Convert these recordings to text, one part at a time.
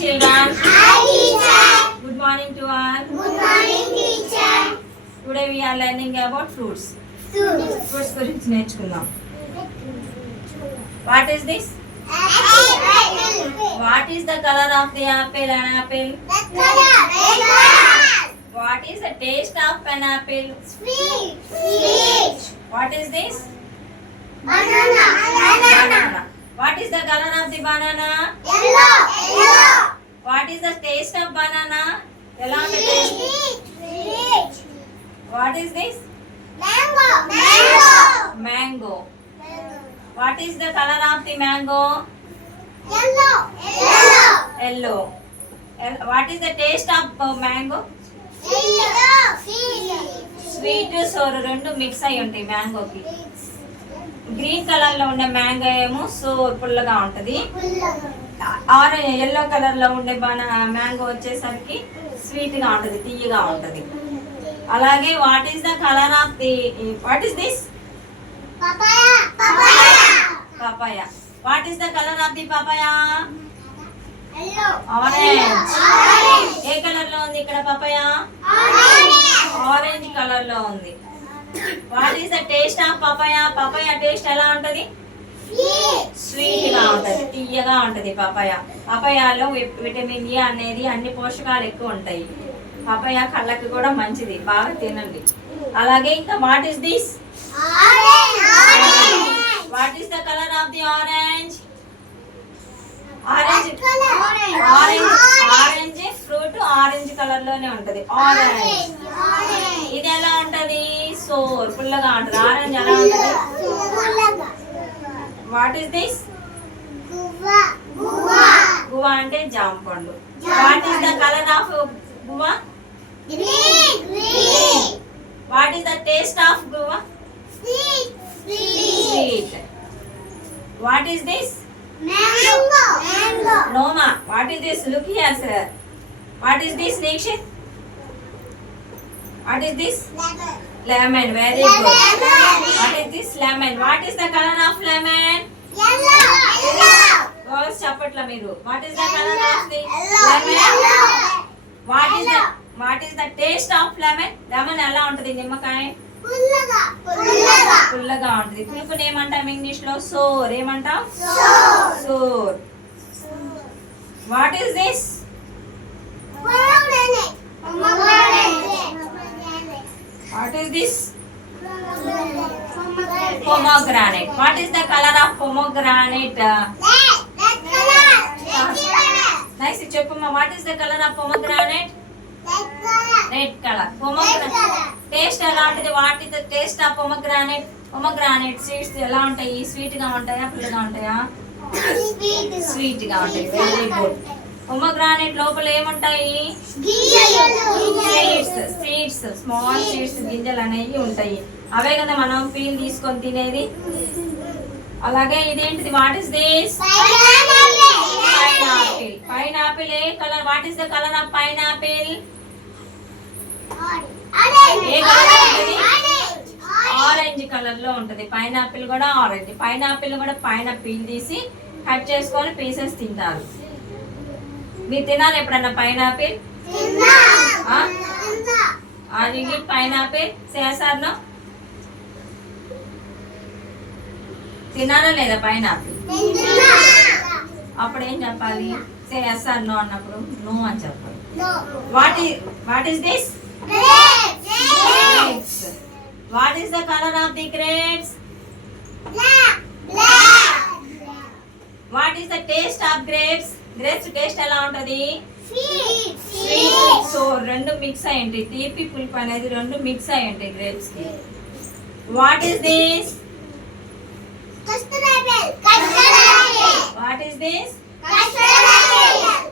Children, Hi, teacher. good morning to all. Good morning, teacher. Today we are learning about fruits. Fruits. Fruits గురించి నేర్చుకుందాం. What is this? Apple. What is the color of the apple? An apple. Red. What is the taste of an apple? Sweet. Sweet. What is this? Banana. Banana. What is the color of the banana? Yellow. Yellow. What is the taste of banana? ఎలా ఉంది taste? Sweet. Sweet. What is this? Mango. Mango. Mango. What is the color of the mango? Yellow. Yellow. Yellow. What is the taste of mango? Yellow. Sweet. Sweet sour రెండు mix అయి ఉంటాయి మ్యాంగోకి. Green colour లో ఉండే mango ఏమో so పుల్లగా ఉంటది. Orange yellow colour లో ఉండే మ్యాంగో వచ్చేసరికి స్వీట్ గా ఉంటది, తీయగా ఉంటది. అలాగే what is the colour of the what is this? Papaya. Papaya. Papaya. What is the colour of the papaya? Yellow. Orange. Orange. ఏ కలర్ లో ఉంది ఇక్కడ పపాయ? Orange. ఆరెంజ్ కలర్ లో ఉంది. What is the taste of papaya? Papaya taste ఎలా ఉంటది? Sweet. Sweet గా ఉంటది, తీయగా ఉంటది పపాయ. పపాయాలో విటమిన్ ఏ అనేది అన్ని పోషకాలు ఎక్కువ ఉంటాయి. పపాయ కళ్ళకి కూడా మంచిది, బాగా తినండి. అలాగే ఇంకా what is this? Orange. Orange. What is the colour of the orange? Orange. Color. Orange. Orange fruit orange colour లోనే ఉంటది. ఆరెంజ్. Orange. ఇది ఎలా ఉంటది? సోర్ పుల్లగా ఉంటది. ఆరెంజ్ ఎలా ఉంటది? What is this? Guava. Guava. Guava అంటే జామ పండు. What is the colour of guava? Green. Green. What is the taste of guava? Sweet. Sweet. Sweet. What is this? Mango. Mango. నోమా. What is this? Look here sir. What is this Nikshit? What is this? Lemon. Lemon. Very good. What is this? Lemon. What is the colour of lemon? Yellow. Yellow. Girls చెప్పట్లా మీరు. What is the colour of the Yellow. Lemon? What is the taste of lemon? Lemon ఎలా ఉంటది? నిమ్మకాయ పుల్లగా. పుల్లగా. పుల్లగా ఉంటది. పులుపుని ఏమంటాం ఇంగ్లీష్ లో? సోర్. ఏమంటాం? Sour. What is this? Pomegranate. Pomegranate. What is this? Pomegranate. Pomegranate. What is the colour of pomegranate? Red. Red color. Red color. Nice చెప్పమ్మా. What is the colour of pomegranate? Red color. Red colour. Red pomegranate color. Taste ఎలా ఉంటుంది? What is the taste of pomegranate? Pomegranate seeds ఎలా ఉంటాయి? Sweet గా ఉంటాయా, పుల్లగా ఉంటాయా? Sweet. Sweet గా ఉంటాయి. Very good. పొమోగ్రానేట్ లోపల ఏముంటాయి? సీడ్స్ స్మాల్ సీడ్స్ గింజలు అనేవి ఉంటాయి. అవే కదా మనం పీల్ తీసుకొని తినేది. అలాగే ఇదేంటిది? What is this? Pineapple. Pineapple A colour? What is the colour of pineapple? A colour ఉంటుంది? ఆరెంజ్ కలర్ లో ఉంటది. పైనాపిల్ కూడా ఆరెంజ్. పైనాపిల్ కూడా పైన పీల్ తీసి కట్ చేసుకొని పీసెస్ తింటారు. మీరు తినాలి ఎప్పుడన్నా పైనాపిల్? అది పైనాపిల్ చేసారు. తినారా లేదా పైనాపిల్? అప్పుడు ఏం చెప్పాలి? చేసారు నో అన్నప్పుడు నో అని చెప్పాలి. What is this? Grapes. What is the color of the grapes? What is the taste of grapes? Grapes taste ఎలా ఉంటది? Sweet. సో రెండు మిక్స్ అయి ఉంటాయి. తీపి పులుపు అనేది రెండు మిక్స్ అయి ఉంటాయి గ్రేప్స్ కి. What is this? What is this?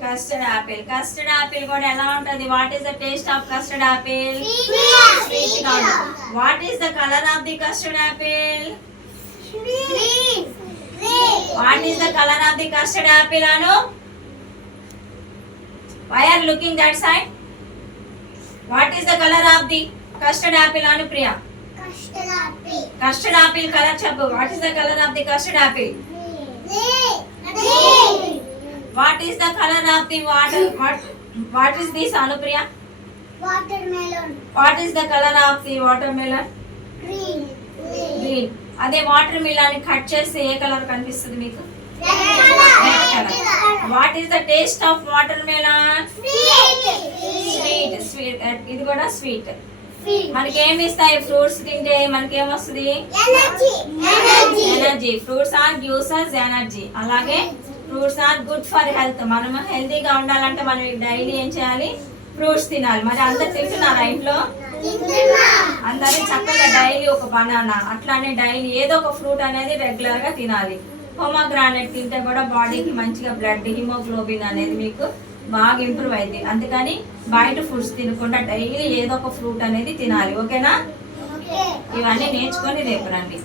Custard apple. Custard apple కూడా ఎలా ఉంటది? What is the taste of custard apple? Sweet గా ఉంటుంది. What is the colour of the custard apple? What is the colour of the custard apple? Anu why are looking that side? What is the color of the custard apple? Anu Priya? Custard apple. Custard apple color chappu. What is the color of the custard apple? Green. What is the colour of the water? What is this Anupriya? Watermelon. What is the colour of the water melon? Green. Green. అదే water melon cut చేస్తే ఏ colour కనిపిస్తుంది మీకు? Red color. Red color. What is the taste of water melon? Sweet. Sweet. ఇది కూడా sweet. Sweet. మనకి ఏమి ఇస్తాయి fruits తింటే? మనకి ఏమొస్తుంది? Energy. Energy. Energy. Fruits are gives us energy. అలాగే fruits are good for health. మనం హెల్తీగా ఉండాలంటే మనం డైలీ ఏం చేయాలి? ఫ్రూట్స్ తినాలి. మరి అందరు తింటున్నారా ఇంట్లో? అందరూ చక్కగా డైలీ ఒక బనానా, అట్లానే డైలీ ఏదో ఒక ఫ్రూట్ అనేది రెగ్యులర్ గా తినాలి. పొమగ్రానైట్ తింటే కూడా బాడీకి మంచిగా బ్లడ్ హిమోగ్లోబిన్ అనేది మీకు బాగా ఇంప్రూవ్ అయింది. అందుకని బయట ఫుడ్స్ తినకుండా డైలీ ఏదో ఒక ఫ్రూట్ అనేది తినాలి. ఓకేనా? Okay. ఇవన్నీ నేర్చుకొని రేపు రండి.